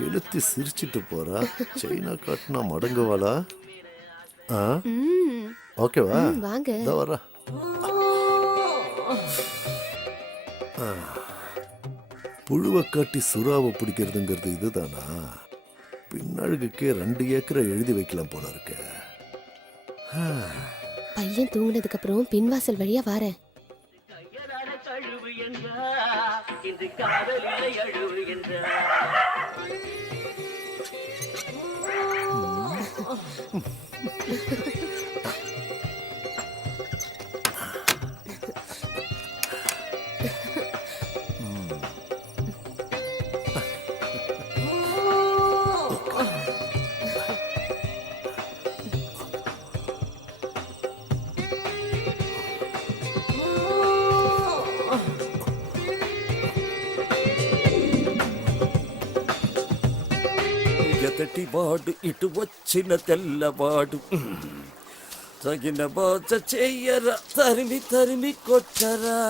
கெளுத்தி சிரிச்சிட்டு போறா. சைனா காட்டினா மடங்குவாளா? ஓகேவா? வாங்க. இதோ வரா. புழுவை காட்டி சுறாவை பிடிக்கிறதுங்கிறது இதுதானா? பின்னழுகுக்கே 2 ஏக்கரை எழுதி வைக்கலாம் போல இருக்க. பையன் தூங்கினதுக்கு அப்புறம் பின்வாசல் வழியா வாரேன். ఎదటి వాడు ఇటు వచ్చిన తెల్లవాడు తగిన బాధ చెయ్యరా తరిమి తరిమి కొట్టరా.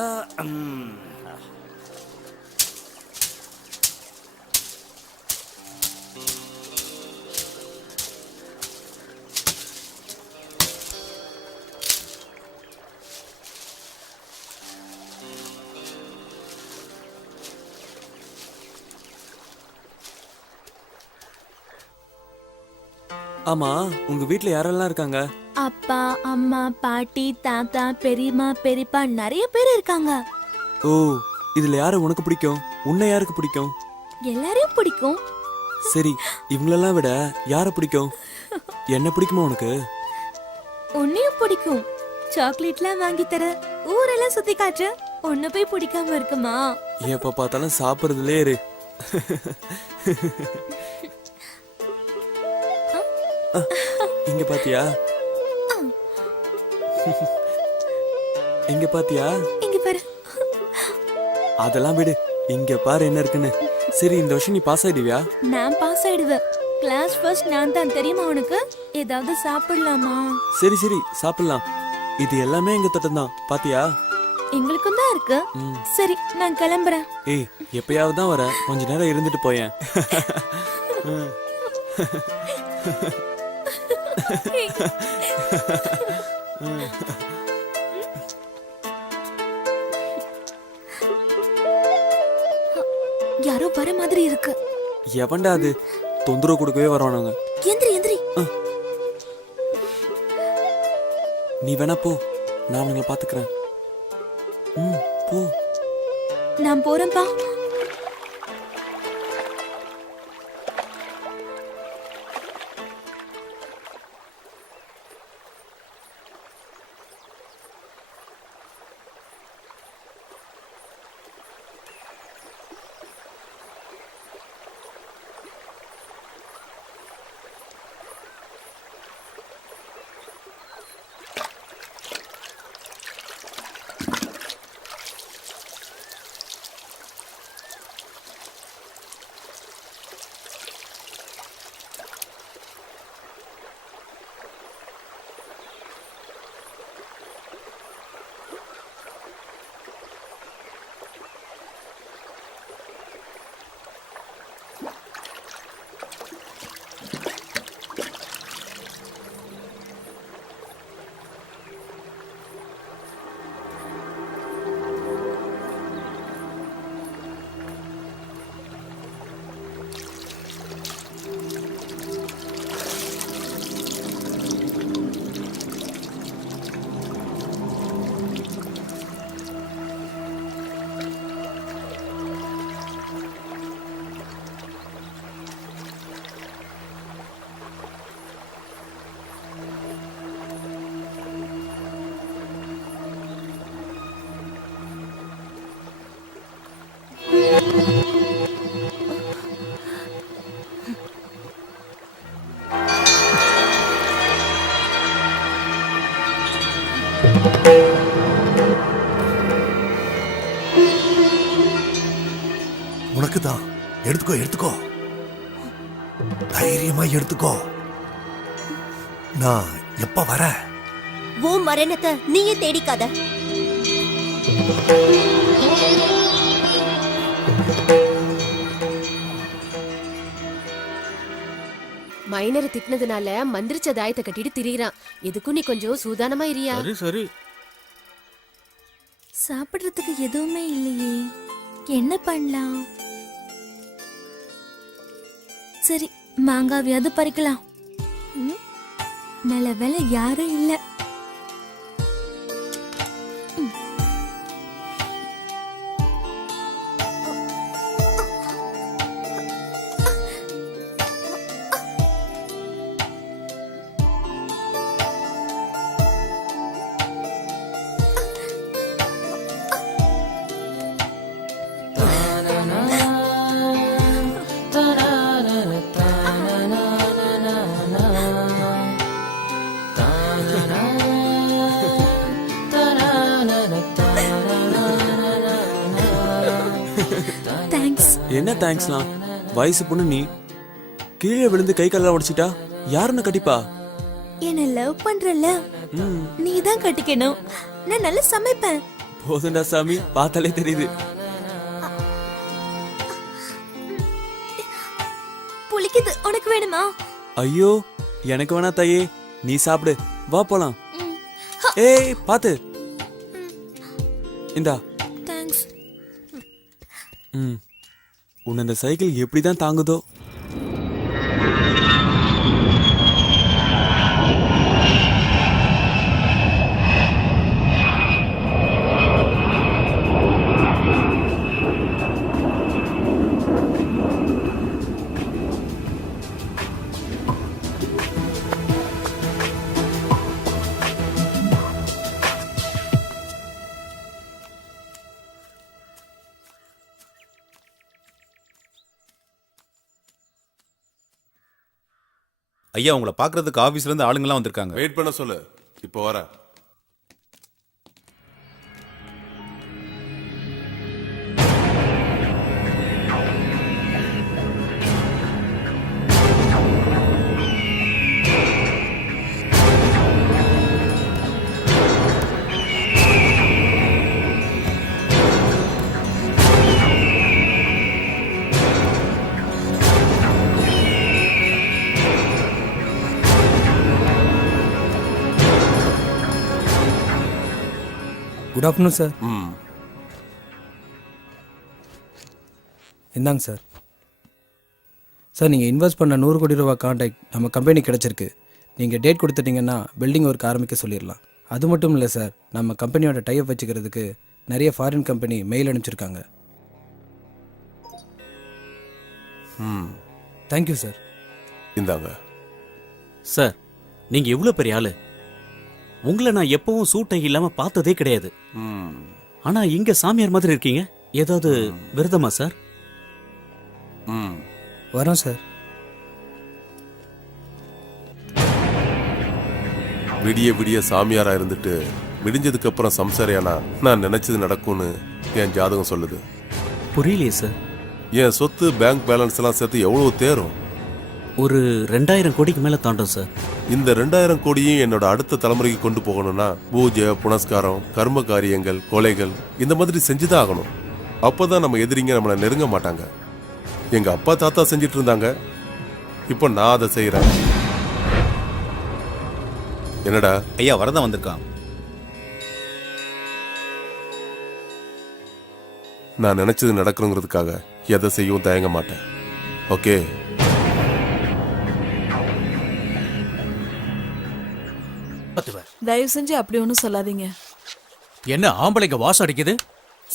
ஆமா, உங்க வீட்ல யாரெல்லாம் இருக்காங்க? அப்பா, அம்மா, பாட்டி, தாத்தா, பெரியம்மா, பெரியப்பா நிறைய பேர் இருக்காங்க. ஓ, இதுல யார உனக்கு பிடிக்கும்? உன்னை யாருக்கு பிடிக்கும்? எல்லாரையும் பிடிக்கும். சரி, இவங்களெல்லாம் விட யார பிடிக்கும்? என்ன பிடிக்குமா உனக்கு? உன்னையும் பிடிக்கும். சாக்லேட்லாம் வாங்கி தர, ஊரெல்லாம் சுத்தி காற்று. உன்னை போய் பிடிக்காம இருக்குமா? எப்ப பார்த்தாலும் சாப்பிடுறதுலே இரு. இங்க பாத்தியா? இங்க பாத்தியா? இங்க பாரு. அதெல்லாம் விடு, இங்க பாரு என்ன இருக்குன்னு. சரி, இந்த வருஷம் நீ பாஸ் ஆயிடுவியா? நான் பாஸ் ஆயிடுவேன். கிளாஸ் ஃபர்ஸ்ட் நான் தான், தெரியுமா உனக்கு? ஏதாவது சாப்பிடலாமா? சரி சரி, சாப்பிடலாம். இது எல்லாமே எங்க தோட்டம் தான், பாத்தியா? எங்களுக்கும் தான் இருக்கு. சரி, நான் கிளம்புறேன். ஏய், எப்பயாவது தான் வரேன், கொஞ்ச நேரம் இருந்துட்டு போயேன். யாரோ வர மாதிரி இருக்கு. எவன்டா அது? தொந்தரவு கொடுக்கவே வரவானுங்க. எந்திரி எந்திரி. நீ வேணா போ, நான் அவங்களை பாத்துக்கிறேன். போ. நான் போறேன்பா. உனக்கு தான். எடுத்துக்கோ எடுத்துக்கோ, தைரியமா எடுத்துக்கோ. நான் எப்ப வர? உன் மரணத்தை நீயே தேடிக்காத. மைனரை திட்டினதுனால மந்திரிச்ச தாயத்தை கட்டிட்டு திரியறான். எதுக்கும் நீ கொஞ்சம் சூதானமா இரியா. சரி சரி. சாப்பிடுறதுக்கு எதுவுமே இல்லையே, என்ன பண்ணலாம்? சரி, மாங்காவியாவது பறிக்கலாம். நல்ல வேலை யாரும் இல்ல. தேங்க்ஸ். என்ன தேங்க்ஸ்லாம்? வயசு பொண்ணு நீ, கீழே விழுந்து கை கால உடைச்சிட்டா யாருன்னு கட்டிப்பா? என்ன லவ் பண்றல, நீ தான் கட்டிக்கணும். நான் நல்லா சமைப்பேன். போதுண்டா சாமி, பார்த்தாலே தெரியுது. புளிக்குது, உனக்கு வேணுமா? ஐயோ, எனக்கு வேணா தாயே, நீ சாப்பிடு. வா போலாம். ஏய் பாத்து, இந்தா. தேங்க்ஸ். உன்னை இந்த சைக்கிள் எப்படிதான் தாங்குதோ? ஐயா உங்களை பார்க்கறதுக்கு ஆபீஸ்ல இருந்து ஆளுங்கெல்லாம் வந்திருக்காங்க. வெயிட் பண்ண சொல்லு, இப்போ வர. Good afternoon sir. இந்தாங்க சார். சார், நீங்கள் இன்வெஸ்ட் பண்ண 100 கோடி ரூபா கான்ட்ராக்ட் நம்ம கம்பெனி கிடச்சிருக்கு. நீங்கள் டேட் கொடுத்துட்டீங்கன்னா பில்டிங் ஒர்க் ஆரம்பிக்க சொல்லிடலாம். அது மட்டும் இல்லை சார், நம்ம கம்பெனியோட டைப் வச்சுக்கிறதுக்கு நிறைய ஃபாரின் கம்பெனி மெயில் அனுப்பிச்சிருக்காங்க. Thank you sir. இந்தாங்க சார். நீங்க எவ்வளவு பெரிய ஆளு, உங்களை நான் எப்பவும் சூட்டை இல்லாம பார்த்ததே கிடையாது. ஆனா இங்க சாமியார் மாதிரி இருக்கீங்க. ஏதாவது விரதமா சார்? வரோம் சார். விடிய விடிய சாமியாரா இருந்துட்டு விடிஞ்சதுக்கு அப்புறம் சம்சாரியானா நான் நினைச்சது நடக்கும்னு என் ஜாதகம் சொல்லுது. புரியலையே சார். என் சொத்து பேங்க் பேலன்ஸ் எல்லாம் சேர்த்து எவ்வளவு தேரும்? ஒரு 2000 கோடிக்கு மேல தாண்டும் சார். இந்த 2000 கோடியும் என்னோட அடுத்த தலைமுறைக்கு கொண்டு போகணும்னா பூஜை, புனஸ்காரம், கர்ம காரியங்கள், கொலைகள் இந்த மாதிரி செஞ்சுதான் ஆகணும். அப்பதான் நம்ம எதிரிங்க நம்மளை நெருங்க மாட்டாங்க. எங்க அப்பா தாத்தா செஞ்சிட்டு இருந்தாங்க, இப்போ நான் அதை செய்யறேன். என்னடா? ஐயா வரதான் வந்திருக்கான். நான் நினைச்சது நடக்கணுங்கிறதுக்காக எதை செய்யவும் தயங்க மாட்டேன். ஓகே? தயவு செஞ்சு அப்படி ஒன்றும் சொல்லாதீங்க. என்ன ஆம்பளைங்க வாசம் அடிக்குது?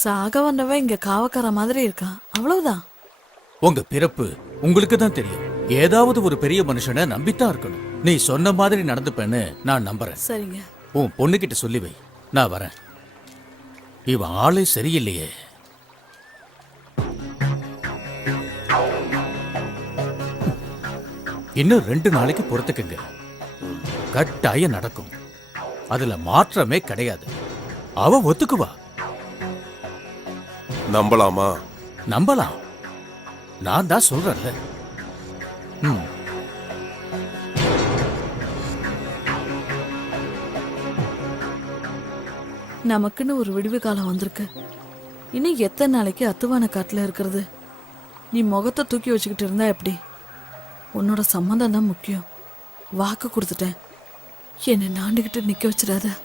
சாக வந்தவன் இங்க காவக்கார மாதிரி இருக்கான், அவ்வளவுதான். உங்க பிறப்பு உங்களுக்கு தான் தெரியும். ஏதாவது ஒரு பெரிய மனுஷனை நம்பித்தான் இருக்கணும். நீ சொன்ன மாதிரி நடந்துப்பேன்னு நான் நம்புறேன். சரிங்க. உன் பொண்ணுகிட்ட சொல்லி வை, நான் வரேன். இவன் ஆளே சரியில்லையே. இன்னும் 2 நாளைக்கு பொறுத்துக்குங்க, கட்டாயம் நடக்கும். அதுல மாற்றமே கிடையாது. அவ ஒத்துக்குவா. நம்பலாமா? நம்பலாம். நான் தான் சொல்றேன்ல. நமக்குன்னு ஒரு விடுவி காலம் வந்திருக்கு. இன்னும் எத்தனை நாளைக்கு அத்துவான காட்டுல இருக்கிறது? நீ முகத்தை தூக்கி வச்சுக்கிட்டு இருந்தா எப்படி? உன்னோட சம்மந்தம் தான் முக்கியம். வாக்கு கொடுத்துட்டேன். என்னை நாண்டுகிட்டு நிக்க வச்சிடாத.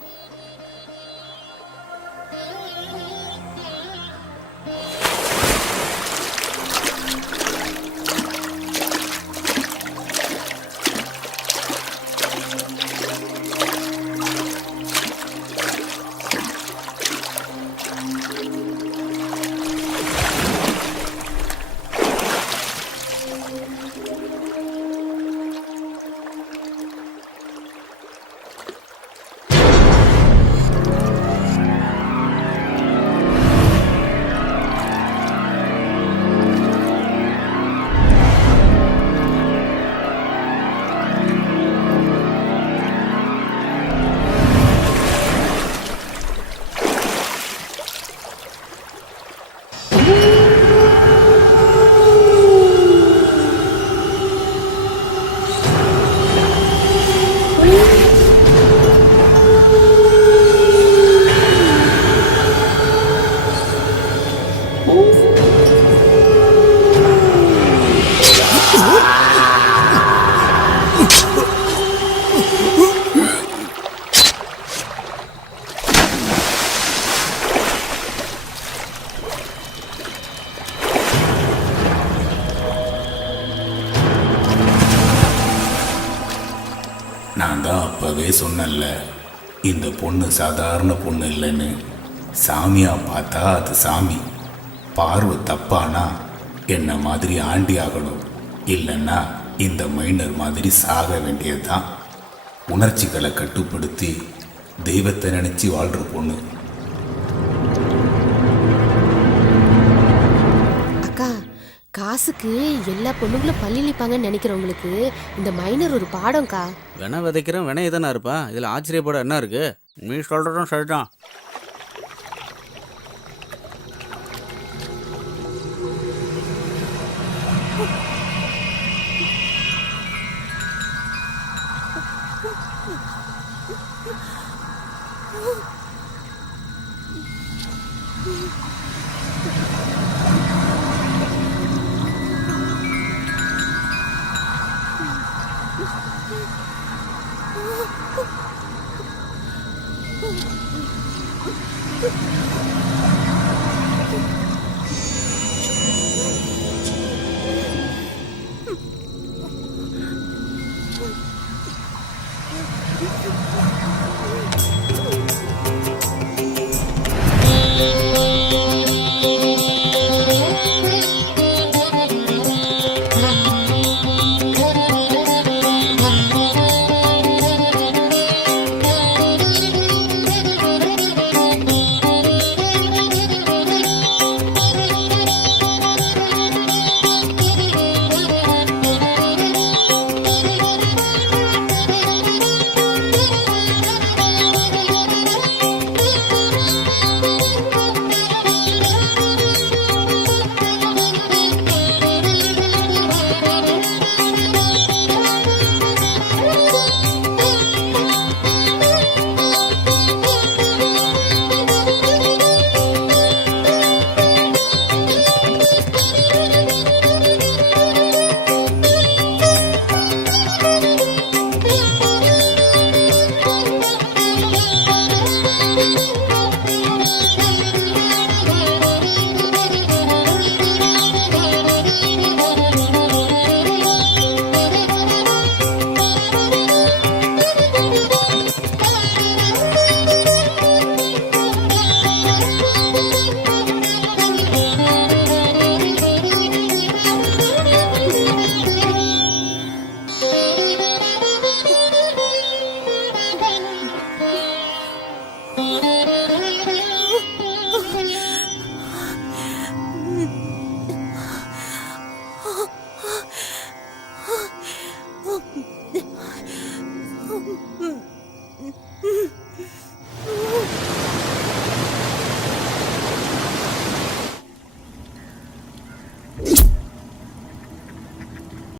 நான் தான் அப்பவே சொன்னேன்ல, இந்த பொண்ணு சாதாரண பொண்ணு இல்லைன்னு. சாமியா பார்த்தா அது சாமி. பார்வை தப்பானா என்ன மாதிரி ஆண்டி ஆகணும், இல்லைன்னா இந்த மைனர் மாதிரி சாக வேண்டியதுதான். உணர்ச்சிகளை கட்டுப்படுத்தி தெய்வத்தை நினைச்சு வாழ்ற பொண்ணு. அக்கா, காசுக்கு எல்லா பொண்ணுங்களும் பள்ளி நிற்பாங்கன்னு நினைக்கிறவங்களுக்கு இந்த மைனர் ஒரு பாடம்க்கா. வென விதைக்கிறோம் வென எதனா இருப்பா, இதுல ஆச்சரியப்பட என்ன இருக்கு? நீ சொல்றதும் சரிதான். Mm-hmm.